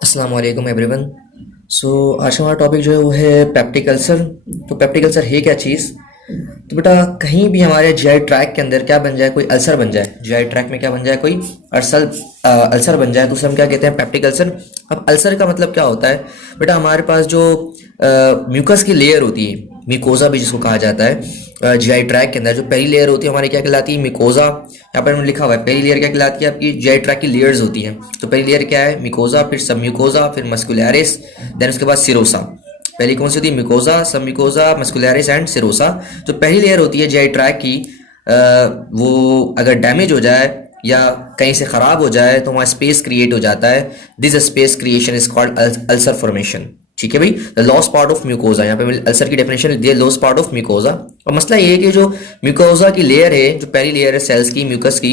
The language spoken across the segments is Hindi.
अस्सलाम वालेकुम एवरीवन। सो आज का हमारा टॉपिक जो है वो है पेप्टिक अल्सर। तो पेप्टिक अल्सर है क्या चीज़? तो बेटा कहीं भी हमारे जीआई ट्रैक के अंदर क्या बन जाए, कोई अल्सर बन जाए, जीआई ट्रैक में क्या बन जाए, कोई अल्सर अल्सर बन जाए तो उसे हम क्या कहते हैं? Peptic ulcer. अब अल्सर का मतलब क्या होता है बेटा? हमारे पास जो म्यूकस की लेयर होती है, मिकोजा भी जिसको कहा जाता है, जीआई ट्रैक के अंदर जो पहली लेयर होती है हमारी क्या कहलाती है? मिकोजा। यहाँ पर लिखा हुआ है पहली लेयर क्या कहलाती है आपकी? जीआई ट्रैक की लेयर्स होती हैं। तो पहली लेयर क्या है? मिकोजा, फिर सब म्यूकोजा, फिर मस्कुलरिस, देन उसके बाद सिरोसा। पहली कौन सी होती है? मिकोजा, सब मिकोजा, मस्कुलरिस एंड सिरोसा। जो पहली लेयर होती है जीआई ट्रैक की, वो अगर डैमेज हो जाए या कहीं से खराब हो जाए तो वहाँ स्पेस क्रिएट हो जाता है। This space creation is called ulcer formation. ठीक है भाई, the lost part of mucosa. यहाँ पे मैंने अल्सर की डेफिनेशन दिया, लॉस्ट पार्ट ऑफ म्यूकोजा। और मसला ये है कि जो म्यूकोजा की लेयर है, जो पहली लेयर है सेल्स की, म्यूकस की,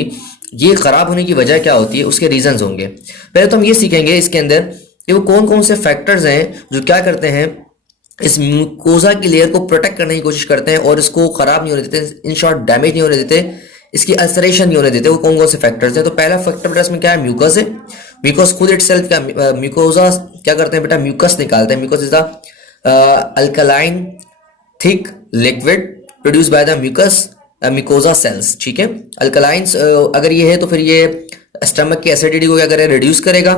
ये खराब होने की वजह क्या होती है, उसके रीजंस होंगे। पहले तो हम ये सीखेंगे इसके अंदर कि वो कौन कौन से फैक्टर्स हैं जो क्या करते हैं, इस म्यूकोजा की लेयर को प्रोटेक्ट करने की कोशिश करते हैं और इसको खराब नहीं होने देते, इन शॉर्ट डैमेज नहीं होने देते, इसकी अल्सरेशन नहीं होने देते। वो कौन कौन से फैक्टर्स हैं? तो पहला फैक्टर बेटा इसमें क्या है? म्यूकस है। म्यूकस खुद इट सेल्फ क्या, म्यूकोजा क्या करते हैं बेटा? म्यूकस निकालते हैं। Mucus is the alkaline thick liquid produce by the mucus mucosa cells. ठीक है, अल्कलाइंस अगर ये है तो फिर ये स्टमक की एसिडिटी को क्या करेगा? रिड्यूस करेगा।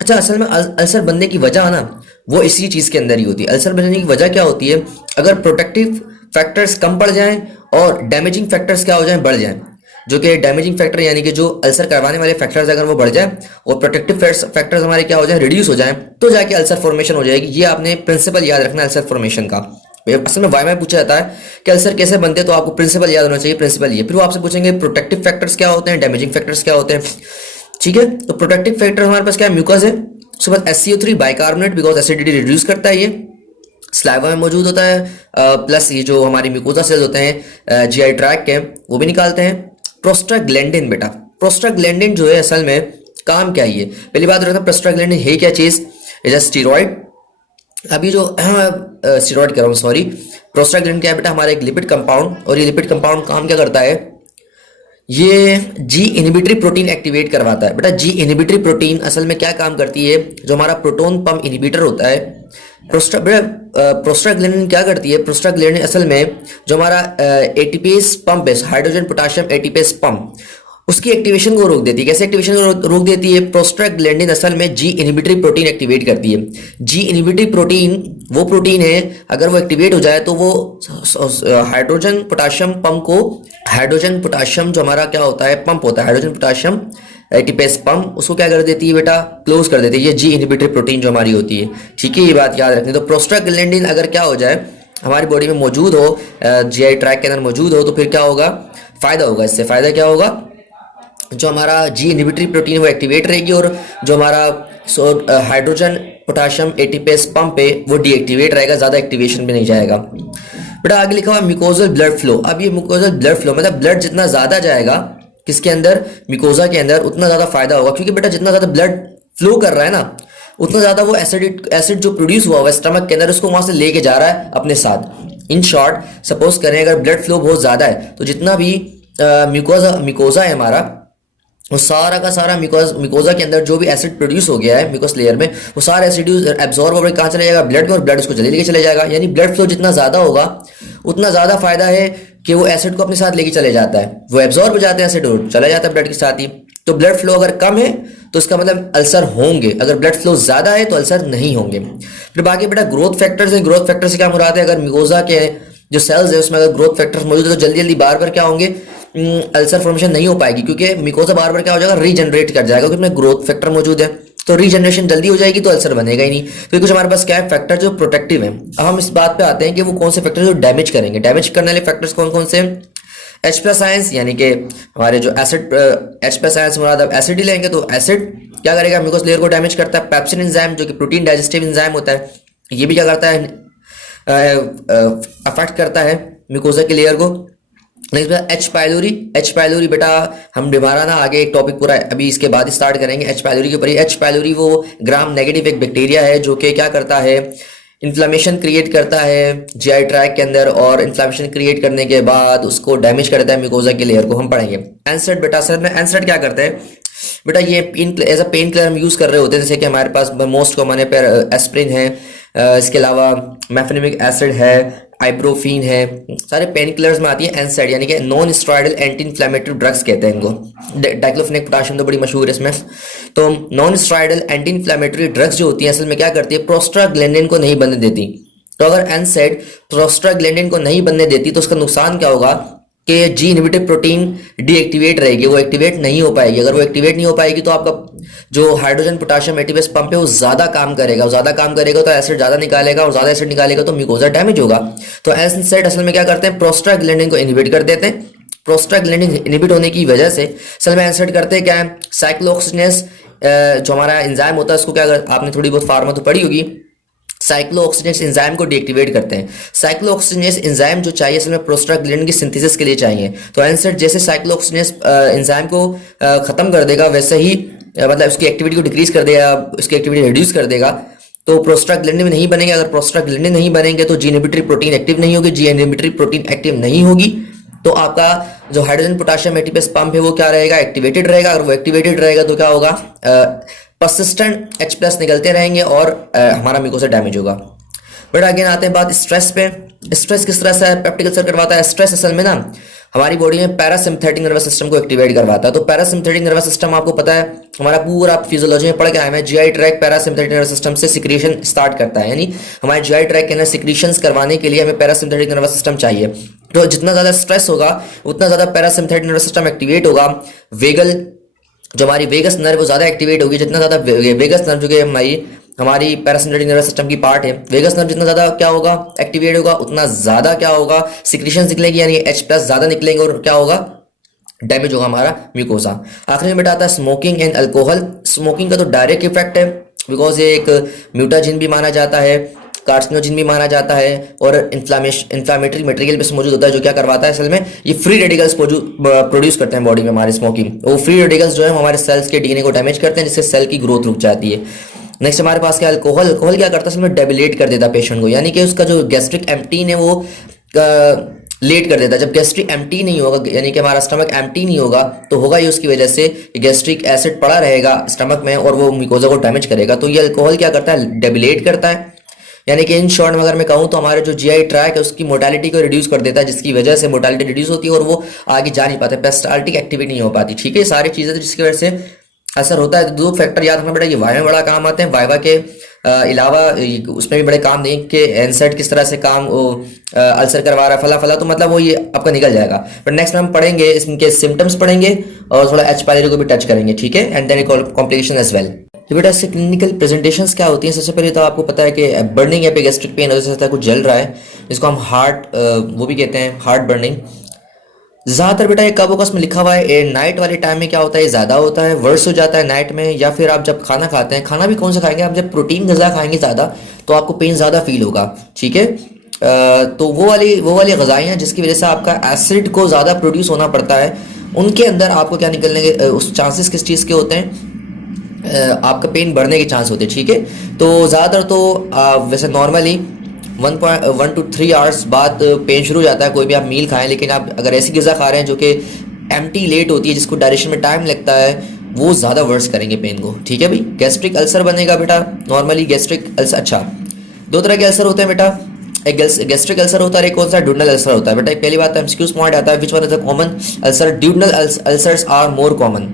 अच्छा, असल में अल्सर बनने की वजह ना वो इसी चीज के अंदर ही होती है। अल्सर बनने की वजह क्या होती है? अगर प्रोटेक्टिव फैक्टर्स कम पड़ जाएं और डैमेजिंग फैक्टर्स क्या हो जाएं? बढ़ जाएं। जो कि डैमेजिंग फैक्टर यानी कि जो अल्सर करवाने वाले फैक्टर्स अगर वो बढ़ जाए और प्रोटेक्टिव फैक्टर्स हमारे क्या हो जाए? रिड्यूस हो जाए, तो जाके अल्सर फॉर्मेशन हो जाएगी। ये आपने प्रिंसिपल याद रखना है अल्सर फॉर्मेशन का। असल में वाई में पूछा जाता है कि अल्सर कैसे बनते हैं, तो आपको प्रिंसिपल याद होना चाहिए। प्रिंसिपल ये, फिर वो आपसे पूछेंगे प्रोटेक्टिव फैक्टर्स क्या होते हैं, डैमेजिंग फैक्टर्स क्या होते हैं। ठीक है, तो प्रोटेक्टिव फैक्टर हमारे पास क्या है? म्यूकस है, उसके बाद SCO3 bicarbonate, because acidity reduce करता है। ये स्लाइवा में मौजूद होता है। प्लस ये जो हमारी म्यूकोजा सेल्स होते हैं जीआई ट्रैक के, वो भी निकालते हैं। प्रोस्टाग्लैंडिन बेटा, प्रोस्टाग्लैंडिन जो है असल में काम क्या है? ये पहली बात रखना, प्रोस्टाग्लैंडिन है क्या चीज? Is a steroid. अभी जो स्टीरॉइड कह रहा हूँ, सॉरी। प्रोस्टाग्लैंडिन क्या है बेटा? हमारा एक लिपिड कंपाउंड, और ये लिपिड कंपाउंड काम क्या करता है? ये जी इनहिबिटरी प्रोटीन एक्टिवेट करवाता है। बेटा जी इनहिबिटरी प्रोटीन असल में क्या काम करती है? जो हमारा प्रोटोन पंप इनहिबिटर होता है, प्रोस्टाग्लैंडिन क्या करती है? प्रोस्टाग्लैंडिन असल में जो हमारा एटीपेस पंप है, हाइड्रोजन पोटेशियम एटीपेस पंप, उसकी एक्टिवेशन को रोक देती है। कैसे एक्टिवेशन को रोक देती है? प्रोस्टाग्लैंडिन असल में जी इनहिबिटरी प्रोटीन एक्टिवेट करती है। जी इनहिबिटरी प्रोटीन वो प्रोटीन है, अगर वो एक्टिवेट हो जाए तो वो हाइड्रोजन पोटेशियम पंप को, हाइड्रोजन पोटेशियम जो हमारा क्या होता है? पंप होता है, हाइड्रोजन पोटेशियम एटीपेस पंप, उसको क्या कर देती है बेटा? क्लोज कर देती है। ये जी इनहिबिटरी प्रोटीन जो हमारी होती है। ठीक है, ये बात याद रखनी। तो प्रोस्टाग्लैंडिन अगर क्या हो जाए, हमारी बॉडी में मौजूद हो, जीआई ट्रैक के अंदर मौजूद हो, तो फिर क्या होगा? फायदा होगा। इससे फायदा क्या होगा? जो हमारा जी इनहिबिटरी प्रोटीन वो एक्टिवेट रहेगी, और जो हमारा हाइड्रोजन पोटेशियम एटीपेस पंप है वो डीएक्टिवेट रहेगा, ज्यादा एक्टिवेशन भी नहीं जाएगा। बेटा आगे लिखा हुआ म्यूकोजल ब्लड फ्लो। अब ये म्यूकोजल ब्लड फ्लो मतलब ब्लड जितना ज्यादा जाएगा किसके अंदर? म्यूकोजा के अंदर, उतना ज्यादा फायदा होगा। क्योंकि बेटा जितना ज्यादा ब्लड फ्लो कर रहा है ना, उतना ज्यादा वो एसिड जो प्रोड्यूस हुआ है स्टमक के अंदर, उसको वहां से लेके जा रहा है अपने साथ। इन शॉर्ट, सपोज करें अगर ब्लड फ्लो बहुत ज्यादा है तो जितना भी म्यूकोजा है हमारा, वो सारा का सारा मिकोजा के अंदर जो भी एसिड प्रोड्यूस हो गया है मिकोस लेयर में, वो सारा एसिड एब्जॉर्ब होकर कहाँ चले जाएगा? ब्लड में, और ब्लड उसको जल्दी लेके चले जाएगा। यानी ब्लड फ्लो जितना ज्यादा होगा उतना ज्यादा फायदा है कि वो एसिड को अपने साथ लेके चले जाता है, वो एब्जॉर्ब हो जाता है एसिड और चला जाता है ब्लड के साथ ही। तो ब्लड फ्लो अगर कम है तो इसका मतलब अल्सर होंगे, अगर ब्लड फ्लो ज्यादा है तो अल्सर नहीं होंगे। फिर बाकी बेटा ग्रोथ फैक्टर्स हैं। ग्रोथ फैक्टर से क्या मुराद है? अगर मिकोजा के जो सेल्स है उसमें अगर ग्रोथ फैक्टर्स मौजूद है तो जल्दी जल्दी बार बार क्या होंगे? अल्सर फॉर्मेशन नहीं हो पाएगी, क्योंकि मिकोजा बार बार क्या हो जाएगा? रीजनरेट कर जाएगा, क्योंकि उसमें ग्रोथ फैक्टर मौजूद है। तो रीजनरेशन जल्दी हो जाएगी तो अल्सर बनेगा ही नहीं। तो कुछ हमारे पास क्या है? फैक्टर जो प्रोटेक्टिव है। अब हम इस बात पे आते हैं कि वो कौन से फैक्टर जो डैमेज करेंगे। डैमेज करने वाले फैक्टर्स कौन कौन से हैं? H प्लस आयंस, यानी कि हमारे जो एसिड, H प्लस आयंस मुराद, अब एसिड ही लेंगे तो एसिड क्या करेगा? म्यूकोस लेयर को डैमेज करता है। पेप्सिन एंजाइम जो कि प्रोटीन डाइजेस्टिव एंजाइम होता है, ये भी क्या करता है? अफेक्ट करता है म्यूकोजा की लेयर को। Next H pylori. H pylori बेटा हम दोबारा ना आगे एक टॉपिक पूरा अभी इसके बाद स्टार्ट करेंगे एच पाइलोरी के ऊपर। एच पाइलोरी वो ग्राम नेगेटिव एक बैक्टीरिया है जो कि क्या करता है? इन्फ्लामेशन क्रिएट करता है जीआई ट्रैक के अंदर, और इन्फ्लामेशन क्रिएट करने के बाद उसको डैमेज करता है म्यूकोजा की लेयर को। हम पढ़ेंगे एंसेट बेटा। सर में एंसेट क्या करता है? बेटा ये एज अ पेन किलर हम यूज़ कर रहे होते हैं, जैसे कि हमारे पास मोस्ट कॉमन है एस्प्रिन है, इसके अलावा मेफेनिमिक एसिड है, आइब्रोफिन है, सारे पेन किलर्स में आती है एनसाइड, यानी कि non steroidal anti inflammatory drugs कहते हैं इनको। डाइक्लोफेनेक पोटाशियम तो बड़ी मशहूर है इसमें। तो non steroidal anti inflammatory drugs जो होती हैं असल में क्या करती है, प्रोस्टाग्लैंडिन को नहीं बनने देती। तो अगर एनसाइड प्रोस्टाग्लैंडिन को नहीं बनने देती तो उसका नुकसान क्या होगा कि जी इनहिबिटिव प्रोटीन डीएक्टिवेट रहेगी, वो एक्टिवेट नहीं हो पाएगी। अगर वो एक्टिवेट नहीं हो पाएगी तो आपका जो हाइड्रोजन पोटेशियम एटीपीएस पंप है वो ज्यादा काम करेगा, वो ज्यादा काम करेगा तो एसिड ज्यादा निकालेगा, और ज्यादा एसिड निकालेगा तो म्यूकोजा डैमेज होगा। तो एनसाइड असल में क्या करते हैं, प्रोस्टाग्लैंडिन को इनहिबिट कर देते हैं। प्रोस्टाग्लैंडिन इनहिबिट होने की वजह से असल में एनसाइड करते हैं क्या है, साइक्लोऑक्सीजनेस जो हमारा एंजाइम होता है उसको क्या, अगर आपने थोड़ी बहुत फार्मा तो पढ़ी होगी, साइक्लोऑक्सीजनेस एंजाइम को डीएक्टिवेट करते हैं। साइक्लोऑक्सीजनेस एंजाइम जो चाहिए असल में प्रोस्टाग्लैंडिन की सिंथेसिस के लिए चाहिए। तो एनसाइड जैसे साइक्लोऑक्सीजनेस एंजाइम को खत्म कर देगा, वैसे ही मतलब उसकी एक्टिविटी को डिक्रीज कर देगा, उसकी एक्टिविटी रिड्यूस कर देगा, तो प्रोस्टाग्लैंडिन नहीं बनेंगे। अगर प्रोस्टाग्लैंडिन नहीं बनेंगे तो जी इनहिबिटरी प्रोटीन एक्टिव नहीं होगी, जी इनहिबिटरी प्रोटीन एक्टिव नहीं होगी तो आपका जो हाइड्रोजन पोटेशियम एटीपीएस पंप है वो क्या रहेगा, एक्टिवेटेड रहेगा। अगर वो एक्टिवेटेड रहेगा तो क्या होगा, परसिस्टेंट H प्लस निकलते रहेंगे और हमारा म्यूकोसा डैमेज होगा। बट अगेन आते हैं बात स्ट्रेस पे। स्ट्रेस किस तरह से पेप्टिक अल्सर करवाता है? स्ट्रेस असल में ना हमारी बॉडी में पैरासिम्पैथेटिक नर्वस सिस्टम को एक्टिवेट करवाता है। तो पैरासिम्पैथेटिक नर्वस सिस्टम आपको पता है हमारा पूरा फिजियोलॉजी में पढ़ के आए हैं, GI tract parasympathetic nervous system से सिक्रीशन स्टार्ट करता है, यानी हमारे जीआई ट्रैक के अंदर सिक्रीशंस करवाने के लिए हमें पैरासिम्पैथेटिक नर्वस सिस्टम चाहिए। तो जितना ज्यादा स्ट्रेस होगा उतना ज्यादा पैरासिम्पैथेटिक नर्वस सिस्टम एक्टिवेट होगा। वेगल जो हमारी वेगस नर्व वो ज्यादा एक्टिवेट होगी। जितना ज्यादा वेगस नर्व जो कि हमारी पैरासिम्पैथेटिक नर्वस सिस्टम की पार्ट है, वेगस नर्व जितना ज्यादा क्या होगा, एक्टिवेट होगा, उतना ज्यादा क्या होगा, सिक्रीशन निकलेगी, यानी H प्लस ज्यादा निकलेंगे और क्या होगा, डैमेज होगा हमारा म्यूकोसा। आखिरी में बेटा आता है स्मोकिंग एंड अल्कोहल। स्मोकिंग का तो डायरेक्ट इफेक्ट है, बिकॉज ये एक म्यूटाजिन भी माना जाता है, कार्सिनोजिन भी माना जाता है, और इन्फ्लामेटरी मटेरियल पे मौजूद होता है, जो क्या करवाता है असल में ये फ्री रेडिकल्स प्रोड्यूस करते हैं बॉडी में हमारे स्मोकिंग। वो फ्री रेडिकल्स जो है हमारे सेल्स के डीएनए को डैमेज करते हैं, जिससे सेल की ग्रोथ रुक जाती है। नेक्स्ट हमारे पास क्या, अल्कोहल। अल्कोहल क्या करता है असल में, डेबिलेट कर देता है पेशेंट को, यानी कि उसका जो गैस्ट्रिक एम्प्टीन है वो लेट कर देता है। जब गैस्ट्रिक एम्प्टी नहीं होगा, यानी कि हमारा स्टमक एम्प्टी नहीं होगा, तो होगा ये उसकी वजह से गैस्ट्रिक एसिड पड़ा रहेगा स्टमक में और वो म्यूकोजा को डैमेज करेगा। तो ये अल्कोहल क्या करता है, डेबिलेट करता है, यानी कि इन शॉर्ट में अगर मैं कहूँ तो हमारे जो जीआई ट्रैक है उसकी मोटालिटी को रिड्यूस कर देता है, जिसकी वजह से मोटालिटी रिड्यूस होती है और वो आगे जा नहीं पाते, पेरिस्टाल्टिक एक्टिविटी नहीं हो पाती। ठीक है, सारी चीजें जिसकी वजह से असर होता है। दो फैक्टर याद रखना बेटा, ये वाइवा में बड़ा काम आते हैं, वाइवा के अलावा उसमें भी बड़े काम दें कि एनसाइड किस तरह से काम अल्सर करवा रहा है फला फला, तो मतलब वो ये आपका निकल जाएगा। बट नेक्स्ट में हम पढ़ेंगे इनके सिम्टम्स पढ़ेंगे और थोड़ा H पायलरी को भी टच करेंगे, ठीक है, and then complication as well. तो बेटा इससे क्लिनिकल प्रेजेंटेशंस क्या होती हैं? सबसे पहले तो आपको पता है कि बर्निंग एपिगैस्ट्रिक पेन होता है, कुछ जल रहा है, जिसको हम हार्ट वो भी कहते हैं हार्ट बर्निंग। ज्यादातर बेटा ये कब होगा, उसमें लिखा हुआ है नाइट वाले टाइम में क्या होता है, ज्यादा होता है, वर्स हो जाता है नाइट में, या फिर आप जब खाना खाते हैं, खाना भी कौन सा खाएंगे, आप जब प्रोटीन गजा खाएंगे ज्यादा तो आपको पेन ज्यादा फील होगा। ठीक है, तो वो वाली गजाएं हैं जिसकी वजह से आपका एसिड को ज्यादा प्रोड्यूस होना पड़ता है, उनके अंदर आपको क्या निकलने के उस चांसेस किस चीज के होते हैं, आपका पेन बढ़ने के चांस होते हैं। ठीक है, तो ज़्यादातर तो वैसे नॉर्मली 1 to 3 आवर्स बाद पेन शुरू हो जाता है, कोई भी आप मील खाएं, लेकिन आप अगर ऐसी ग़िज़ा खा रहे हैं जो कि एम्प्टी लेट होती है, जिसको डायरेक्शन में टाइम लगता है, वो ज़्यादा वर्स करेंगे पेन को। ठीक है भाई, गैस्ट्रिक अल्सर बनेगा बेटा, नॉर्मली गैस्ट्रिक अल्सर, अच्छा 2 तरह के अल्सर होते हैं बेटा, एक गैस्ट्रिक अल्सर होता है, एक कौन सा डूडनल अल्सर होता है। बेटा पहली बात एमसीक्यूज पॉइंट आता है, which one is the common ulcer, duodenal ulcers are more common,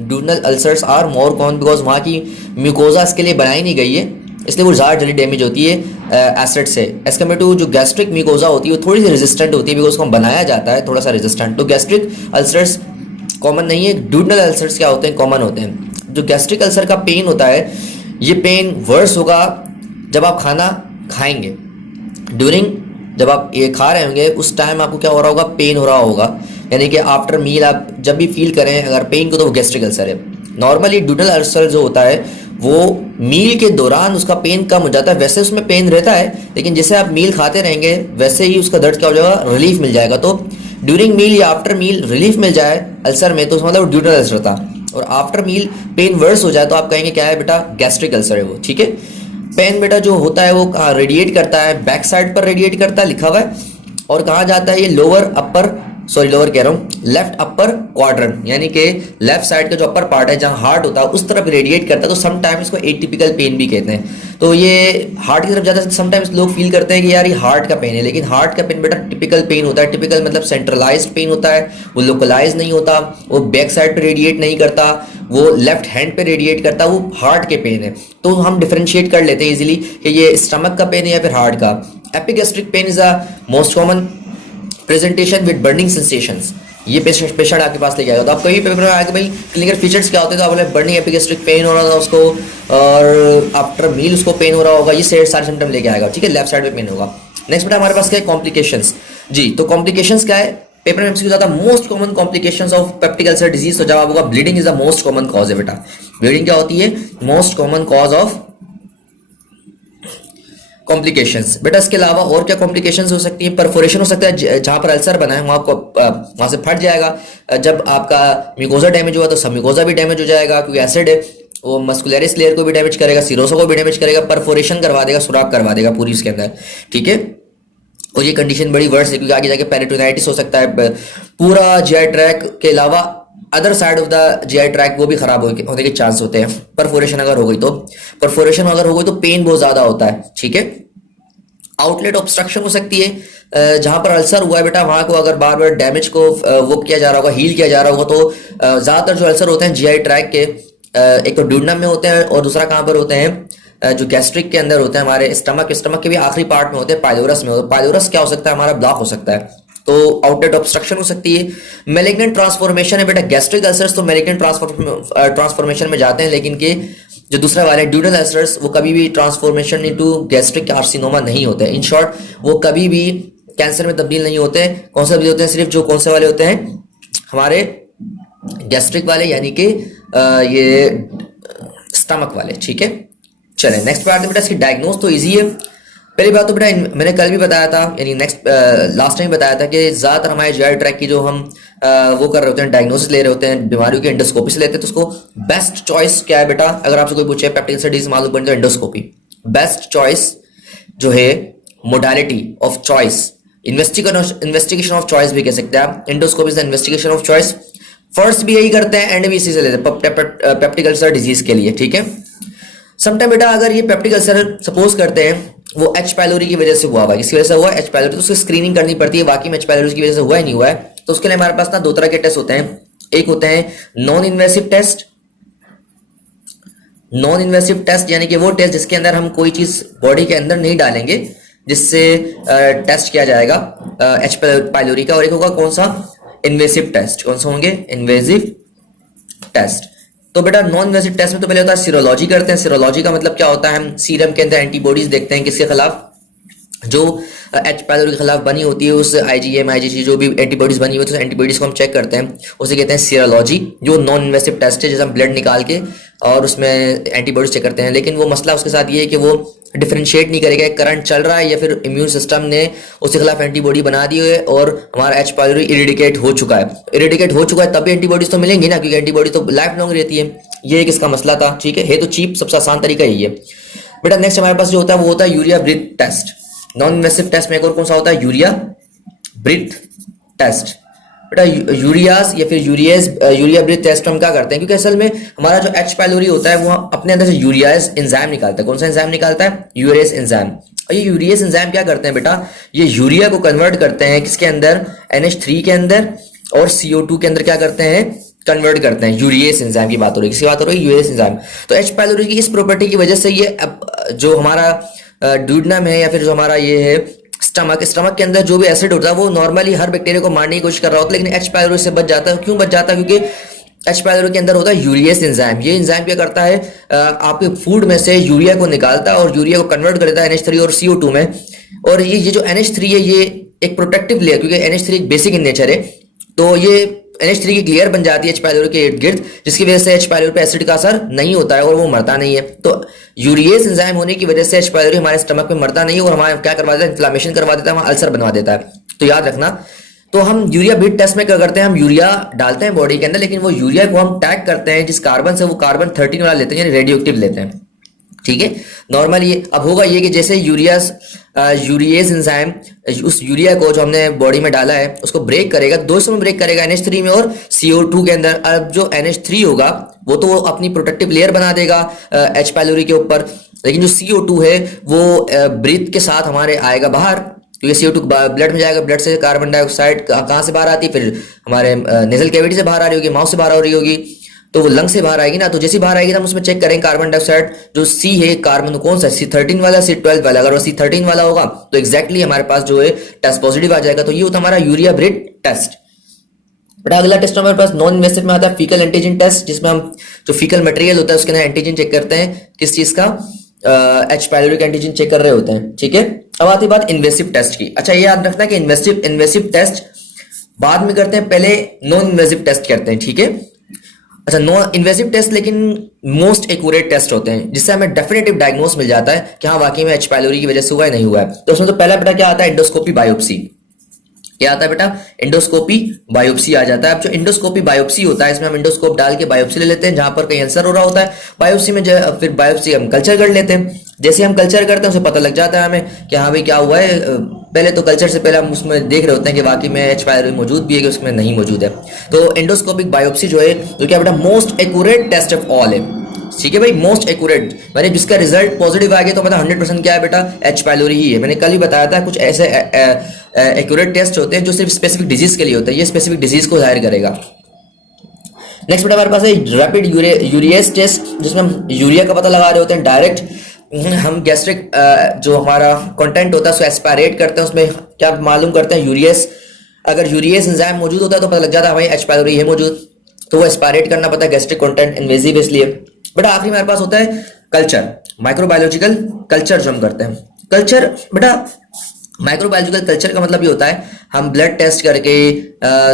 duodenal ulcers are more common because वहाँ की म्यूकोजा इसके लिए बनाई नहीं गई है, इसलिए वो ज़्यादा जल्दी डैमेज होती है एसिड से। एज कम्पेयर टू जो गैस्ट्रिक म्यूकोजा होती है वो थोड़ी सी रेजिस्टेंट होती है, बिकॉज उसको बनाया जाता है थोड़ा सा रेजिस्टेंट। तो गैस्ट्रिक अल्सर्स कॉमन नहीं है, डूडनल अल्सर्स क्या होते हैं, कॉमन होते हैं। जो गैस्ट्रिक अल्सर का पेन होता है, ये पेन वर्स होगा जब आप खाना खाएंगे, ड्यूरिंग जब आप ये खा रहे होंगे उस टाइम आपको क्या हो रहा होगा, पेन हो रहा होगा, यानी कि आफ्टर मील आप जब भी फील करें अगर पेन को, तो वो गैस्ट्रिक अल्सर है। नॉर्मली डूडनल अल्सर जो होता है वो मील के दौरान उसका पेन कम हो जाता है, वैसे उसमें पेन रहता है, लेकिन जैसे आप मील खाते रहेंगे वैसे ही उसका दर्द क्या हो जाएगा, रिलीफ मिल जाएगा। तो ड्यूरिंग मील या आफ्टर मील रिलीफ मिल जाए अल्सर में तो उसका मतलब डूडनल अल्सर था, और आफ्टर मील पेन वर्स हो जाए तो आप कहेंगे क्या है बेटा, गैस्ट्रिक अल्सर है वो। ठीक है, पेन बेटा जो होता है वो रेडिएट करता है, बैक साइड पर रेडिएट करता है लिखा हुआ है, और कहाँ जाता है ये, लोअर अपर सॉरी लोअर कह रहा हूँ, लेफ्ट अपर क्वाड्रेंट, यानी कि लेफ्ट साइड का जो अपर पार्ट है जहां हार्ट होता है उस तरफ रेडिएट करता है, तो समटाइम्स इसको एटिपिकल पेन भी कहते हैं। तो ये हार्ट की तरफ जाता है, समटाइम्स लोग फील करते हैं कि यार ये हार्ट का पेन है, लेकिन हार्ट का पेन बेटा टिपिकल पेन होता है। टिपिकल मतलब सेंट्रलाइज्ड पेन होता है, वो लोकलाइज नहीं होता, वो बैक साइड पे रेडिएट नहीं करता, वो लेफ्ट हैंड पे रेडिएट करता, वो हार्ट के पेन है। तो हम डिफरेंशिएट कर लेते हैं इजीली कि ये स्टमक का पेन है या फिर हार्ट का। Epigastric pain is a most common presentation with burning sensations. ये पेशेंट आपके पास लेके आएगा, तो आप कभी पेपर में आएगा भाई क्लिनिकल फीचर्स क्या होते हैं, तो आप बोले बर्निंग एपिगैस्ट्रिक पेन हो रहा था उसको, और आफ्टर मील उसको पेन हो रहा होगा, ये सारे सिम्टम लेके आएगा, ठीक है, लेफ्ट साइड पे पेन होगा। नेक्स्ट बेटा हमारे पास क्या है, कॉम्प्लिकेशंस। जी, तो कॉम्प्लिकेशंस क्या है, पेपर में एमसीक्यू आता है most common complications of peptic ulcer disease. तो जवाब होगा bleeding is the most common cause है बेटा। ब्लीडिंग क्या होती है, most common cause of complications. बेटा इसके अलावा और क्या कॉम्प्लिकेशंस हो सकती है, परफोरेशन हो सकता है, जहां पर अल्सर बना है वहां से फट जाएगा। जब आपका म्यूकोजा डैमेज हुआ तो सब म्यूकोजा भी डैमेज हो जाएगा, क्योंकि एसिड है वो मस्कुलरिस लेयर को भी डैमेज करेगा, सिरोसा को भी डैमेज करेगा, परफोरेशन करवा देगा, सुराख करवा देगा पूरी इसके अंदर, ठीक है। और ये कंडीशन बड़ी वर्स है, क्योंकि आगे जाके पेरिटोनाइटिस हो सकता है, पूरा जीआई ट्रैक के अलावा other side of the GI tract वो भी खराब होने के चांस होते हैं, परफोरेशन अगर हो गई तो। परफोरेशन अगर हो गई तो पेन बहुत ज्यादा होता है, ठीक है। आउटलेट ऑब्स्ट्रक्शन हो सकती है, जहां पर अल्सर हुआ है बेटा वहां को अगर बार बार डैमेज को वो किया जा रहा होगा, हील किया जा रहा होगा, तो ज्यादातर जो अल्सर होते हैं जीआई ट्रैक के, एक तो ड्यूडेनम में होते हैं और दूसरा कहां पर होते हैं, जो गैस्ट्रिक के अंदर होते हैं, हमारे स्टमक के भी आखिरी पार्ट में होते हैं, पाइलोरस में होते हैं। पाइलोरस क्या हो सकता है, हमारा ब्लॉक हो सकता है, तो आउटलेट ऑब्स्ट्रक्शन हो सकती है। मैलिग्नेंट ट्रांसफॉर्मेशन है बेटा, गैस्ट्रिक अल्सर्स तो मैलिग्नेंट ट्रांसफॉर्मेशन में जाते हैं, लेकिन कि जो दूसरा वाले ड्यूडल अल्सर्स वो कभी भी ट्रांसफॉर्मेशन इनटू गैस्ट्रिक कार्सिनोमा नहीं होते हैं। इन शॉर्ट वो कभी भी कैंसर में तब्दील नहीं होते। कौन से होते हैं, सिर्फ जो कौन से वाले होते हैं, हमारे गैस्ट्रिक वाले, यानी कि ये स्टमक वाले, ठीक है। चले नेक्स्ट पार्ट बेटा, इसकी डायग्नोज तो इजी है। पहली बात तो बेटा मैंने कल भी बताया था, यानी लास्ट टाइम बताया था कि ज्यादातर हमारे जीआई ट्रैक की जो हम वो कर रहे होते हैं, डायग्नोसिस ले रहे होते हैं, बीमारियों की एंडोस्कोपी से लेते हैं। तो उसको बेस्ट चॉइस क्या है बेटा, अगर आपसे कोई पूछे पेप्टिक अल्सर डिजीज मालूम पड़े तो एंडोस्कोपी बेस्ट चॉइस जो है, modality of choice, investigation of choice भी कह सकते हैं आप। Endoscopy is the investigation of choice. First भी यही करते हैं, एंड भी इसी से लेते हैं पेप्टिक अल्सर डिजीज के लिए, ठीक है। समटाइम बेटा अगर ये पेप्टिक अल्सर सपोज करते हैं वो एच पाइलोरी की वजह से हुआ है, किसकी वजह से हुआ, एच पाइलोरी, तो उसकी स्क्रीनिंग करनी पड़ती है, वाकई में एच पाइलोरी की वजह से हुआ ही नहीं हुआ है। तो उसके लिए हमारे पास ना दो तरह के टेस्ट होते हैं, एक होते हैं non invasive test. Non invasive test यानी कि वो टेस्ट जिसके अंदर हम कोई चीज बॉडी के अंदर नहीं डालेंगे, जिससे टेस्ट किया जाएगा एच पाइलोरी का। और एक होगा कौन सा, इन्वेसिव टेस्ट। कौन सा होंगे, इन्वेसिव टेस्ट। तो बेटा नॉन इन्वेसिव टेस्ट में तो पहले होता है सीरोलॉजी करते हैं। सीरोलॉजी का मतलब क्या होता है, हम सीरम के अंदर एंटीबॉडीज देखते हैं किसके खिलाफ, जो एच पाइलोरी के खिलाफ बनी होती है, उस आईजीएम आईजीजी जो भी एंटीबॉडीज बनी होती है, उस एंटीबॉडीज को हम चेक करते हैं, उसे कहते हैं सीरोलॉजी। जो नॉन इन्वेसिव टेस्ट है, जैसे हम ब्लड निकाल के और उसमें एंटीबॉडीज चेक करते हैं। लेकिन वो मसला उसके साथ ये है कि वो डिफरेंशिएट नहीं करेगा करंट चल रहा है या फिर इम्यून सिस्टम ने उसके खिलाफ एंटीबॉडी बना दी है और हमारा एच पाइलोरी इरेडिकेट हो चुका है। इरेडिकेट हो चुका है तब भी एंटीबॉडीज तो मिलेंगी ना, क्योंकि एंटीबॉडी तो लाइफ लॉन्ग रहती है। ये एक इसका मसला था, ठीक है तो चीप सबसे आसान तरीका यही है बेटा। नेक्स्ट हमारे पास जो होता है वो होता है urea breath test. Non invasive test में एक और कौन सा होता है, यूरिया ब्रीथ टेस्ट। बेटा यूरियास या फिर यूरिया ब्रीथ टेस्ट हम क्या करते हैं, क्योंकि असल में हमारा जो एच पाइलोरी होता है वो अपने अंदर से यूरियास एंजाइम निकालता है। कौन सा एंजाइम निकालता है, यूरियास एंजाइम। और ये यूरियास एंजाइम क्या करते हैं बेटा, ये यूरिया को कन्वर्ट करते हैं किसके अंदर, NH3 के अंदर, और CO2 के अंदर क्या करते हैं, कन्वर्ट करते हैं। यूरियस एंजाइम की बात हो रही है, किसकी बात हो रही है, यूरियस एंजाइम। तो एच पाइलोरी की इस प्रॉपर्टी की वजह से ये जो हमारा ड्यूडेनम है या फिर जो हमारा ये है स्टमक के अंदर जो भी एसिड होता है वो नॉर्मली हर बैक्टीरिया को मारने की कोशिश कर रहा होता है, लेकिन एच पाइलोरी से बच जाता है। क्यों बच जाता है, क्योंकि एच पाइलोरी के अंदर होता है यूरियस एंजाइम। ये एंजाइम क्या करता है, आपके फूड में से यूरिया को निकालता है और यूरिया को कन्वर्ट कर देता है NH3 और CO2 में। और ये जो NH3 है ये एक प्रोटेक्टिव लेयर, क्योंकि NH3 एक बेसिक इन नेचर है, तो ये NH3 की लेयर बन जाती है एच पाइलोरी के इर्द गिर्द, जिसकी वजह से एच पाइलोरी पे एसिड का असर नहीं होता है और वो मरता नहीं है। तो यूरियस एंजाइम होने की वजह से एच पाइलोरी हमारे स्टमक में मरता नहीं है और हमारा क्या करवा देता है, इन्फ्लेमेशन करवा देता है, हमारा अल्सर बनवा देता है। तो याद रखना। तो हम यूरिया ब्रीथ टेस्ट में क्या करते हैं, हम यूरिया डालते हैं बॉडी के अंदर, लेकिन वो यूरिया को हम टैग करते हैं जिस कार्बन से, वो कार्बन 13 वाला लेते हैं, यानी रेडियो एक्टिव लेते हैं, ठीक है। नॉर्मल ये अब होगा ये कि जैसे यूरिया यूरिएज एंजाइम उस यूरिया को जो हमने बॉडी में डाला है उसको ब्रेक करेगा, दो हिस्सों में ब्रेक करेगा, NH3 में और CO2 के अंदर। अब जो NH3 होगा वो तो वो अपनी प्रोटेक्टिव लेयर बना देगा H पाइलोरी के ऊपर, लेकिन जो CO2 है वो ब्रीथ के साथ हमारे आएगा बाहर, क्योंकि CO2 ब्लड में जाएगा, ब्लड से कार्बन डाइऑक्साइड कहाँ से बाहर आती है, फिर हमारे नेजल कैविटी से बाहर आ रही होगी, माउथ से बाहर आ रही होगी, तो वो लंग से बाहर आएगी ना। तो जैसे बाहर आएगी ना हम उसमें चेक करेंगे कार्बन डाइऑक्साइड जो C है, कार्बन कौन सा C13 वाला, C12 वाला। अगर वो C13 वाला होगा तो एग्जैक्टली हमारे पास जो है टेस्ट पॉजिटिव आ जाएगा। तो ये होता है हमारा यूरिया ब्रेथ टेस्ट। बट अगला टेस्ट हमारे पास नॉन इन्वेसिव में आता है फीकल एंटीजन टेस्ट, जिसमें हम जो फीकल मटेरियल होता है उसके अंदर एंटीजन चेक करते हैं, किस चीज का, H पाइलोरी का एंटीजन चेक कर रहे होते हैं, ठीक है। अब आती बात इन्वेसिव टेस्ट की। अच्छा ये याद रखना कि इन्वेसिव टेस्ट बाद में करते हैं, पहले नॉन इन्वेसिव टेस्ट करते हैं, ठीक है। अच्छा नॉन इन्वेसिव टेस्ट लेकिन मोस्ट एक्यूरेट टेस्ट होते हैं, जिससे हमें डेफिनेटिव डायग्नोस मिल जाता है कि हाँ वाकई में H पाइलोरी की वजह से हुआ है नहीं हुआ है। तो उसमें तो पहला बेटा क्या आता है, एंडोस्कोपी बायोप्सी। क्या आता है बेटा, एंडोस्कोपी बायोप्सी आ जाता है। अब जो एंडोस्कोपी बायोप्सी होता है इसमें हम एंडोस्कोप डाल के बायोप्सी ले लेते हैं जहां पर कहीं अल्सर हो रहा होता है। बायोप्सी में फिर बायोप्सी हम कल्चर कर लेते हैं। जैसे हम कल्चर करते हैं उसे पता लग जाता है हमें कि हाँ भाई क्या हुआ है। पहले तो कल्चर से पहले हम उसमें देख रहे होते हैं कि वाकई में H पाइलोरी मौजूद भी है कि उसमें नहीं मौजूद है। तो एंडोस्कोपिक बायोप्सी जो है जो क्या बेटा most accurate test of all है, ठीक है भाई, मोस्ट एक्यूरेट। मैंने जिसका रिजल्ट पॉजिटिव आ गया तो मतलब 100% क्या है बेटा, H पाइलोरी ही है। मैंने कल ही बताया था कुछ ऐसे एक्यूरेट टेस्ट होते हैं जो सिर्फ स्पेसिफिक डिजीज के लिए होते हैं, ये स्पेसिफिक डिजीज को जाहिर करेगा। नेक्स्ट बेटा हमारे पास है रैपिड यूरिएस टेस्ट, जिसमें हम यूरिया का पता लगा रहे होते हैं डायरेक्ट। हम गैस्ट्रिक जो हमारा कंटेंट होता है उसको एस्पायरेट करते हैं, उसमें क्या मालूम करते हैं यूरियस। अगर यूरियस एंजाइम मौजूद होता है तो पता लग जाता है भाई H पाइलोरी है मौजूद, तो वो एस्पायरेट करना पता है, गैस्ट्रिक कंटेंट इन्वेजिव इसलिए। बेटा आखिरी हमारे पास होता है कल्चर, माइक्रोबायोलॉजिकल कल्चर जो हम करते हैं। कल्चर बेटा माइक्रोबायोलॉजिकल कल्चर का मतलब ये होता है हम ब्लड टेस्ट करके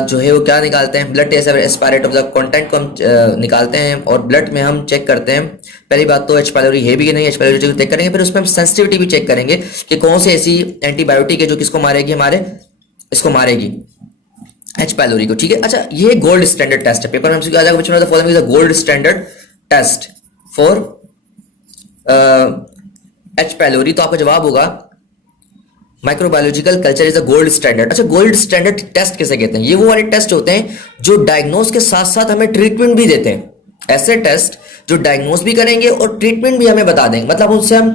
जो है वो क्या निकालते हैं, blood test aspirate of the content को हम निकालते हैं और ब्लड में हम चेक करते हैं। पहली बात तो H पाइलोरी है भी कि नहीं, H पाइलोरी चेक करेंगे, फिर उसमें हम सेंसिटिविटी भी चेक करेंगे कि कौन सी ऐसी एंटीबायोटिक है जो किसको मारेगी, हमारे इसको मारेगी H पाइलोरी को, ठीक है। अच्छा ये गोल्ड स्टैंडर्ड टेस्ट है, पेपर में हमसे क्या आ जाएगा, which one of the following is the gold standard test for H pylori. तो आपका जवाब होगा microbiological culture is a gold standard. अच्छा गोल्ड स्टैंडर्ड टेस्ट किसे कहते हैं, ये वो वाले टेस्ट होते हैं जो डायग्नोस के साथ साथ हमें ट्रीटमेंट भी देते हैं। ऐसे टेस्ट जो डायग्नोस भी करेंगे और ट्रीटमेंट भी हमें बता देंगे, मतलब उनसे हम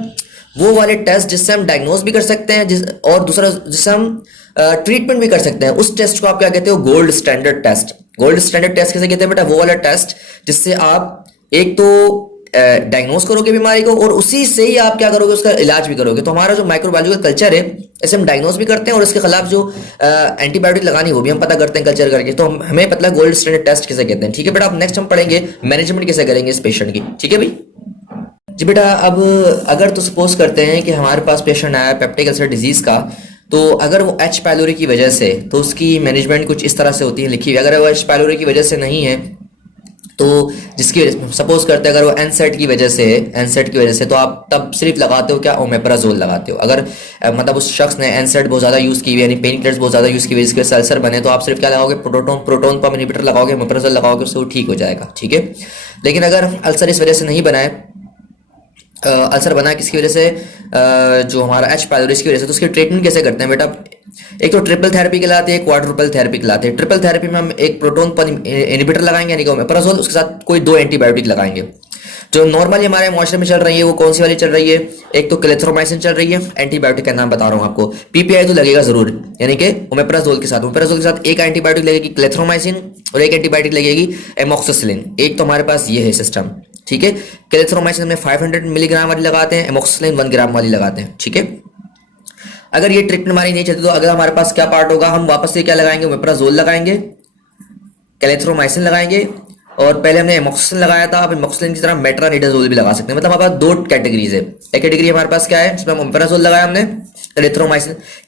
वो वाले टेस्ट जिससे हम डायग्नोस भी कर सकते हैं और दूसरा जिससे हम ट्रीटमेंट भी कर सकते हैं, उस टेस्ट को आप क्या कहते हो, gold standard test. Gold standard test किसे कहते हैं बेटा, वो वाला टेस्ट जिससे आप एक तो डायग्नोस करोगे बीमारी को और उसी से ही आप क्या करोगे, उसका इलाज भी करोगे। तो हमारा जो माइक्रोबायोलॉजिकल कल्चर है इसे हम डायग्नोस भी करते हैं और इसके खिलाफ जो एंटीबायोटिक लगानी है वो भी हम पता करते हैं कल्चर करके। तो हमें पता है गोल्ड स्टैंडर्ड टेस्ट किसे कहते हैं, ठीक है बेटा। अब नेक्स्ट हम पढ़ेंगे मैनेजमेंट कैसे करेंगे इस पेशेंट की, ठीक है भाई जी। बेटा अब अगर तो सपोज करते हैं कि हमारे पास पेशेंट आया पेप्टिक अल्सर डिजीज का, तो अगर वो H पाइलोरी की वजह से, तो उसकी मैनेजमेंट कुछ इस तरह से होती है लिखी हुई। अगर वो H पाइलोरी की वजह से नहीं है तो जिसकी सपोज करते हैं अगर वो एनसेट की वजह से है, एनसेट की वजह से, तो आप तब सिर्फ लगाते हो क्या, ओमेप्राजोल लगाते हो। अगर मतलब उस शख्स ने एनसेट बहुत ज्यादा यूज की हुई यानी पेन किलर्स बहुत ज्यादा यूज की हुई जिसकी वजह से अल्सर बने, तो आप सिर्फ क्या लगाओगे, प्रोटोन पंप इनहिबिटर लगाओगे, ओमेप्राजोल लगाओगे, उससे वो ठीक हो जाएगा, ठीक है। लेकिन अगर अल्सर इस वजह से नहीं बना है, अल्सर बना किसकी वजह से, जो हमारा H पाइलोरी की वजह से, तो उसकी ट्रीटमेंट कैसे करते हैं बेटा। एक तो ट्रिपल थेरेपी कहलाती है, क्वाड्रुपल थेरेपी कहलाती है। ट्रिपल थेरेपी में हम एक प्रोटोन पंप इनहिबिटर लगाएंगे यानी कि ओमेप्राजोल, उसके साथ कोई 2 एंटीबायोटिक लगाएंगे। जो नॉर्मली हमारे मुआशरे में चल रही है वो कौन सी वाली चल रही है, एक तो क्लेथ्रोमाइसिन चल रही है, एंटीबायोटिक का नाम बता रहा हूँ आपको। पीपीआई तो लगेगा जरूर, यानी कि ओमेप्राजोल के साथ एक एंटीबायोटिक लगेगी क्लेथ्रोमाइसिन और एक एंटीबायोटिक लगेगी एमोक्सिसिलिन। एक तो हमारे पास ये है सिस्टम, ठीक है। क्लेथ्रोमाइसिन में 500 मिलीग्राम वाली लगाते हैं, एमोक्सिसिलिन 1 ग्राम वाली लगाते हैं, ठीक है। अगर ये ट्रीटमेंट हमारी नहीं चलती तो अगर हमारे पास क्या पार्ट होगा, हम वापस से क्या लगाएंगे, ओमेप्राजोल लगाएंगे, क्लेथ्रोमाइसिन लगाएंगे और पहले हमने एमोक्सिसिलिन लगाया था, अब एमोक्सिसिलिन की तरह मेट्रानिडाजोल भी लगा सकते हैं। मतलब हमारे पास 2 कैटेगरीज है। एक कैटेगरी हमारे पास क्या है, जिसमें ओमेप्राजोल लगाया हमने,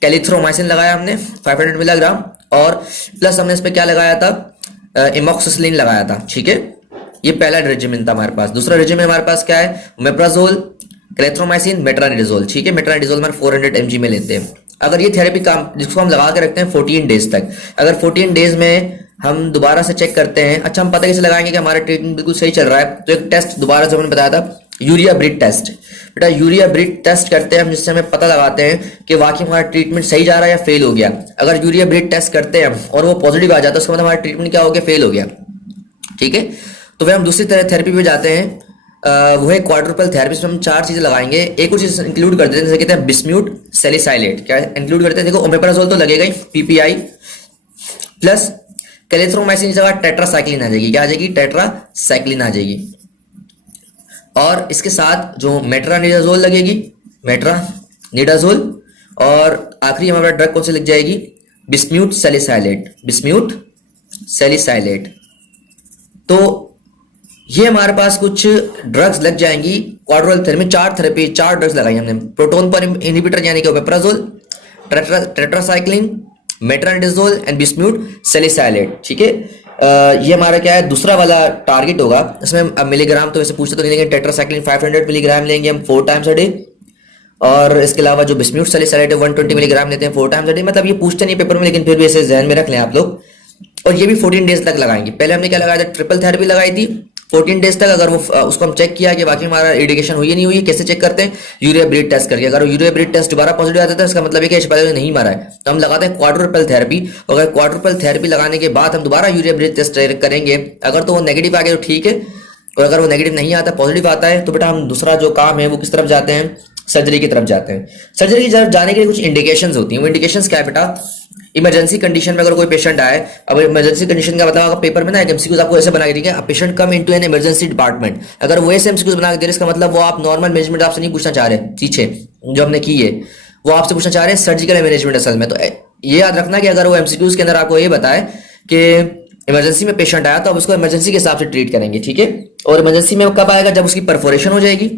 कैलिथ्रोमाइसिन लगाया हमने 500 मिलीग्राम और प्लस हमने इस पर क्या लगाया था, एमोक्सिसिलिन लगाया था, ठीक है। ये पहला रेजिमेंट था हमारे पास। दूसरा रेजिमेंट हमारे पास क्या है, ओमेप्राजोल, क्लेथ्रोमाइसिन, मेट्रानिडाजोल, ठीक है। मेट्रानिडाजोल में 400 mg में लेते हैं। अगर ये थेरेपी काम जिसको हम लगा के रखते हैं 14 डेज तक, अगर 14 डेज में हम दोबारा से चेक करते हैं, अच्छा हम पता कैसे लगाएंगे कि हमारा ट्रीटमेंट बिल्कुल सही चल रहा है, तो एक टेस्ट दोबारा से हमने बताया था यूरिया ब्रीथ टेस्ट। बेटा यूरिया ब्रीथ टेस्ट करते हैं हम, जिससे हमें पता लगाते हैं कि वाकई हमारा ट्रीटमेंट सही जा रहा है या फेल हो गया। अगर यूरिया ब्रीथ टेस्ट करते हैं हम और वो पॉजिटिव आ जाता है, उसका मतलब हमारा ट्रीटमेंट क्या हो गया, फेल हो गया। ठीक है, तो फिर हम दूसरी तरह थेरेपी पे जाते हैं। वो है क्वाड्रुपल थेरेपी। इसमें हम 4 चीजें लगाएंगे। एक और चीज इंक्लूड करते हैं, जैसे कहते हैं बिस्म्यूट सैलिसाइलेट। क्या इंक्लूड करते हैं, देखो ओमेप्राजोल तो लगेगा ही, पीपीआई प्लस कैलेथ्रोमाइसिन की जगह टेट्रासाइक्लिन आ जाएगी। क्या आ जाएगी, टेट्रासाइक्लिन आ जाएगी। और इसके साथ जो मेट्रानिडाजोल लगेगी, मेट्रानिडाजोल। और आखिरी हमारा ड्रग कौन सी लग जाएगी, बिस्म्यूट सैलिसाइलेट, बिस्म्यूट सैलिसाइलेट। तो ये हमारे पास कुछ ड्रग्स लग जाएंगी क्वाड्रुपल थेरेपी में। 4 थेरेपी, 4 ड्रग्स लगाई हमने। प्रोटोन पर इनहिबिटर यानी कि ओमेप्राजोल, टेट्रासाइक्लिन, मेट्रानिडाजोल एंड बिस्म्यूट सैलिसाइलेट। ठीक है, ये हमारा क्या है, दूसरा वाला टारगेट होगा। इसमें अब मिलीग्राम तो वैसे पूछते तो नहीं, लेकिन टेट्रासाइक्लिन 500 मिलीग्राम लेंगे हम 4 टाइम्स अ डे। और इसके अलावा जो बिस्म्यूट सैलिसाइलेट है 120 मिलीग्राम लेते हैं 4 टाइम्स अ डे। मतलब ये पूछते नहीं पेपर में, लेकिन फिर भी इसे ध्यान में रख लें आप लोग। और ये भी 14 डेज तक लगाएंगे। पहले हमने क्या लगाया था, ट्रिपल थेरेपी लगाई थी 14 डेज तक। अगर वो उसको हम चेक किया कि बाकी हमारा इरिगेशन हुई है नहीं हुई है, कैसे चेक करते हैं, यूरिया ब्रीथ टेस्ट करके। अगर यूरिया ब्रीथ टेस्ट दोबारा पॉजिटिव आता है, इसका मतलब है कि पहले नहीं मारा है, तो हम लगाते हैं क्वाड्रुपल थेरेपी। अगर क्वाड्रुपल थेरेपी लगाने के बाद हम दोबारा यूरिया ब्रीथ टेस्ट करेंगे, अगर तो वो नेगेटिव आ गया तो ठीक है, और अगर वो नेगेटिव नहीं आता, पॉजिटिव आता है, तो बेटा हम दूसरा जो काम है वो किस तरफ जाते हैं, सर्जरी की तरफ जाते हैं। सर्जरी की तरफ जाने के लिए कुछ इंडिकेशंस होती हैं। वो इंडिकेशंस क्या है बेटा, इमरजेंसी कंडीशन में अगर कोई पेशेंट आए, अब इमरजेंसी कंडीशन का मतलब अगर पेपर में ना एक एमसीक्यूज आपको ऐसे बना के देंगे, patient come into an emergency department. अगर वो ऐसे एमसीक्यूज बना के दे रहे, इसका मतलब वो आप नॉर्मल मैनेजमेंट आपसे नहीं पूछना चाह रहे, पीछे जो हमने की है वो आपसे पूछना चाह रहे हैं सर्जिकल मैनेजमेंट असल में। तो ये याद रखना कि अगर वो एमसीक्यूज के अंदर आपको ये बताए कि इमरजेंसी में पेशेंट आया, तो अब उसको इमरजेंसी के हिसाब से ट्रीट करेंगे। ठीक है, और इमरजेंसी में कब आएगा, जब उसकी परफोरेशन हो जाएगी।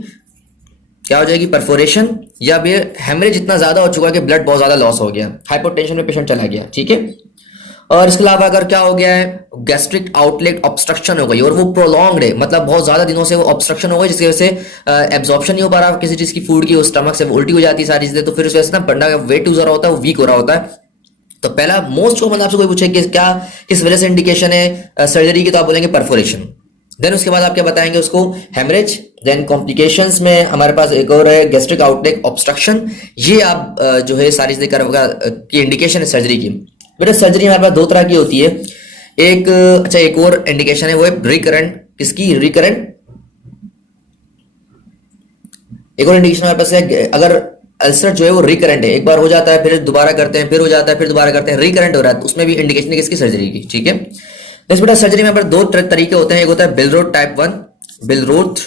क्या हो जाएगी, परफोरेशन, या फिर हेमरेज इतना ज्यादा हो चुका है कि ब्लड बहुत ज्यादा लॉस हो गया, हाइपोटेंशन में पेशेंट चला गया। ठीक है, और इसके अलावा अगर क्या हो गया है, गैस्ट्रिक आउटलेट ऑब्स्ट्रक्शन हो गई और वो प्रोलॉन्ग्ड है, मतलब बहुत ज्यादा दिनों से वो ऑब्स्ट्रक्शन हो गई, जिसकी वजह से एब्जॉर्प्शन नहीं हो पा रहा किसी चीज की, फूड की, उस स्टमक से उल्टी हो जाती है सारी चीजें। तो फिर उस वजह से ना बंदा का वेट लूज हो रहा होता है, वो वीक हो रहा होता है। तो पहला मोस्ट कॉमन आपसे कोई पूछे कि क्या किस वजह से इंडिकेशन है सर्जरी की, तो आप बोलेंगे परफोरेशन। देन उसके बाद आप क्या बताएंगे उसको, हेमरेज। देन कॉम्प्लिकेशंस में हमारे पास एक और है गैस्ट्रिक आउटलेट ऑब्स्ट्रक्शन। ये आप जो है सारी चीजें की इंडिकेशन है सर्जरी की। बेटा सर्जरी हमारे पास 2 तरह की होती है। एक अच्छा एक और इंडिकेशन है, वो है रिकरेंट। किसकी, रिकरेंट। एक और इंडिकेशन हमारे पास है, अगर अल्सर जो है वो रिकरेंट है, एक बार हो जाता है फिर दोबारा करते हैं, फिर हो जाता है फिर दोबारा करते हैं, रिकरेंट हो रहा है, तो उसमें भी इंडिकेशन है किसकी, सर्जरी की। ठीक है, नेक्स्ट बेटा सर्जरी में 2 तरीके होते हैं। एक होता है बिलरोथ टाइप 1, बिलरोथ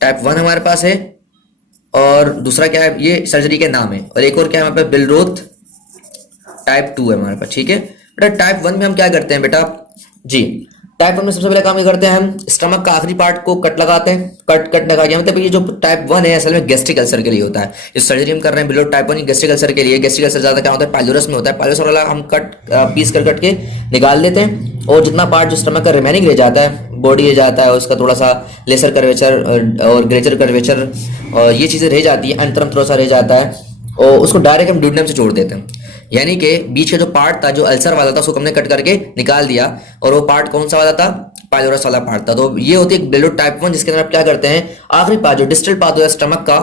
टाइप 1 हमारे पास है, और दूसरा क्या है, ये सर्जरी के नाम है। और एक और क्या है हमारे पास, बिलरोथ टाइप 2 है हमारे पास। ठीक है बेटा, टाइप 1 में हम क्या करते हैं बेटा जी, टाइप 1 में सबसे पहले काम ये करते हैं, हम स्टमक का आखिरी पार्ट को कट लगाते हैं। कट लगा के मतलब ये जो टाइप 1 है असल में गैस्ट्रिक अल्सर के लिए होता है। इस सर्जरी हम कर रहे हैं बिलो टाइप 1 गैस्ट्रिक अल्सर के लिए। गैस्ट्रिक अल्सर ज्यादा क्या होता है, पाइलोरस में होता है। पाइलोरस वाला हम पीस कर के निकाल देते हैं, और जितना पार्ट जो स्टमक का रिमेनिंग रह जाता है, बॉडी रह जाता है, उसका थोड़ा सा लेसर कर्वेचर और ग्रेचर कर्वेचर और ये चीजें रह जाती है, अंतरम थोड़ा सा रह जाता है, और उसको डायरेक्ट हम ड्यूडेनम से जोड़ देते हैं। यानी कि बीच का जो पार्ट था, जो अल्सर वाला था, उसको हमने कट करके निकाल दिया, और वो पार्ट कौन सा वाला था, पाइलोरस वाला पार्ट था। तो ये होती है बिलो टाइप 1, जिसके अंदर आप क्या करते हैं, आखिरी पार्ट जो डिस्टल पार्ट होता है स्टमक का,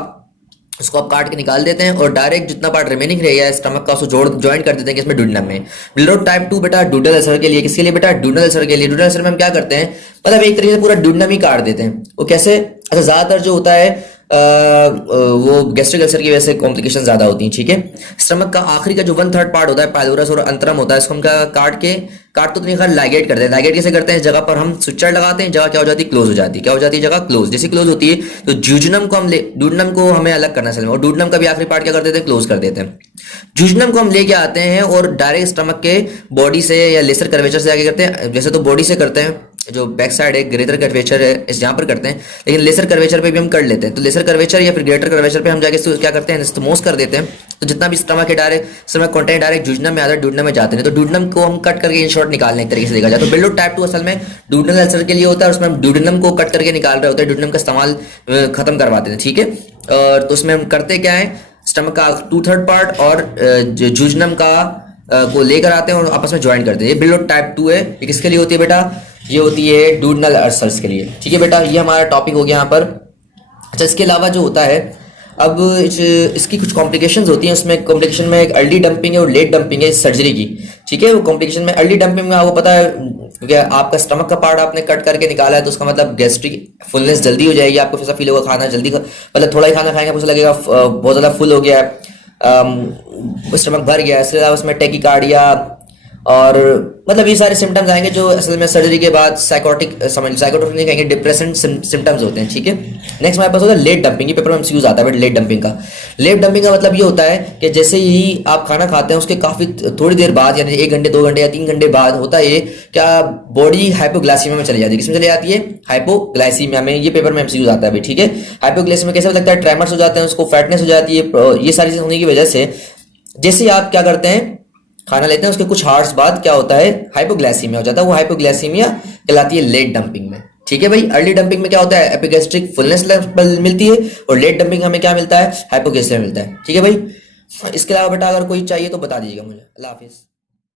उसको आप काट के निकाल देते हैं, और डायरेक्ट जितना पार्ट रिमेनिंग रह गया है स्टमक का, उसको ज्वाइन कर देते हैं किसमें, ड्यूडेनम में। बिलो टाइप 2 बेटा डूडल अल्सर के लिए। किसके लिए बेटा, डूडल अल्सर के लिए। डूडल अल्सर में हम क्या करते हैं, मतलब एक तरीके से पूरा ड्यूडेनम ही काट देते हैं। वो कैसे, अच्छा ज्यादातर जो होता है वो गैस्ट्रिक अल्सर की वजह से कॉम्प्लिकेशन ज्यादा होती हैं। ठीक है, स्टमक का आखिरी का जो 1/3 पार्ट होता है, पाइलोरस और अंतरम होता है, इसको हम काट तो नहीं खैर लाइगेट करते हैं। लाइगेट कैसे करते हैं, जगह पर हम स्विचर लगाते हैं, जगह क्या हो जाती है, क्लोज हो जाती है। क्या हो जाती है, जगह क्लोज। जैसे क्लोज होती है तो जूजनम को हम डूडनम को हमें अलग करना चाहिए, और डूडनम का भी आखिरी पार्ट क्या कर देते हैं, क्लोज कर देते हैं। जूजनम को हम लेके आते हैं और डायरेक्ट स्टमक के बॉडी से या लेसर कर्वेचर से आगे करते हैं। वैसे तो बॉडी से करते हैं, जो बैक साइड है ग्रेटर कर्वेचर है इस जहां पर करते हैं, लेकिन लेसर कर्वेचर पे भी हम कर लेते हैं। तो लेसर कर्वेचर या फिर ग्रेटर कर्वेचर पे हम जाके क्या करते हैं, एनास्टोमोस कर देते हैं। तो जितना भी स्टमक है डायरेक्ट स्टमक कंटेंट डायरेक्ट जूजनम में आता है, डूडनम में जाते हैं। तो डूडनम को हम कट करके इन शॉर्ट निकालने एक तरीके से देखा जाए तो बिलो टाइप 2 असल में डूडनल अल्सर के लिए होता है, और उसमें हम डूडनम को कट करके निकाल रहे होते हैं, डूडनम का इस्तेमाल खत्म करवाते हैं। ठीक है, और तो उसमें हम करते क्या है, स्टमक का 2/3 पार्ट और जूजनम का को लेकर आते हैं और आपस में ज्वाइन करते हैं। ये बिलो टाइप 2 है। ये किसके लिए होती है बेटा, ये होती है डूडनल अल्सर्स के लिए। ठीक है बेटा, ये हमारा टॉपिक हो गया यहाँ पर। अच्छा, इसके अलावा जो होता है, अब इसकी कुछ कॉम्प्लिकेशंस होती हैं। उसमें कॉम्प्लिकेशन में एक अर्ली डंपिंग है और लेट डंपिंग है सर्जरी की। ठीक है, वो कॉम्प्लिकेशन में अर्ली डंपिंग में आपको पता है, क्योंकि आपका स्टमक का पार्ट आपने कट करके निकाला है, तो उसका मतलब गैस्ट्रिक फुलनेस जल्दी हो जाएगी, आपको ऐसा फील होगा खाना जल्दी मतलब थोड़ा ही खाना खाएंगे आपको ऐसा लगेगा बहुत ज़्यादा फुल हो गया है, स्टमक भर गया है। इसके अलावा उसमें टेकिकार्डिया और मतलब ये सारे सिम्टम्स आएंगे जो असल में सर्जरी के बाद साइकोटिक समझ साइकोटिक नहीं कहेंगे, डिप्रेशन सिम्टम्स होते हैं। ठीक है, नेक्स्ट हमारे पास होता है लेट डंपिंग। ये पेपर में यूज आता है, बट लेट डंपिंग का मतलब ये होता है कि जैसे ही आप खाना खाते हैं उसके काफी थोड़ी देर बाद, यानी 1 घंटे 2 घंटे या 3 घंटे बाद होता है क्या, बॉडी हाइपोग्लाइसीमिया में चली जाती है। किसमें चली जाती है? हाइपोग्लाइसीमिया में। ये पेपर में यूज आता है भाई। ठीक है, हाइपोग्लाइसीमिया कैसे लगता है? ट्रेमर्स हो जाते हैं, उसको फैटनेस हो जाती है, ये सारी चीज होने की वजह से जैसे आप क्या करते हैं, खाना लेते हैं, उसके कुछ हार्स बाद क्या होता है, हाइपोग्लाइसीमिया हो जाता है। वो हाइपोग्लाइसीमिया कहलाती है लेट डंपिंग में। ठीक है भाई, अर्ली डंपिंग में क्या होता है, एपिगैस्ट्रिक फुलनेस मिलती है, और लेट डंपिंग हमें क्या मिलता है, हाइपोग्लाइसीमिया मिलता है। ठीक है भाई, इसके अलावा बेटा अगर कोई चाहिए तो बता दीजिएगा मुझे। अल्लाह हाफिज।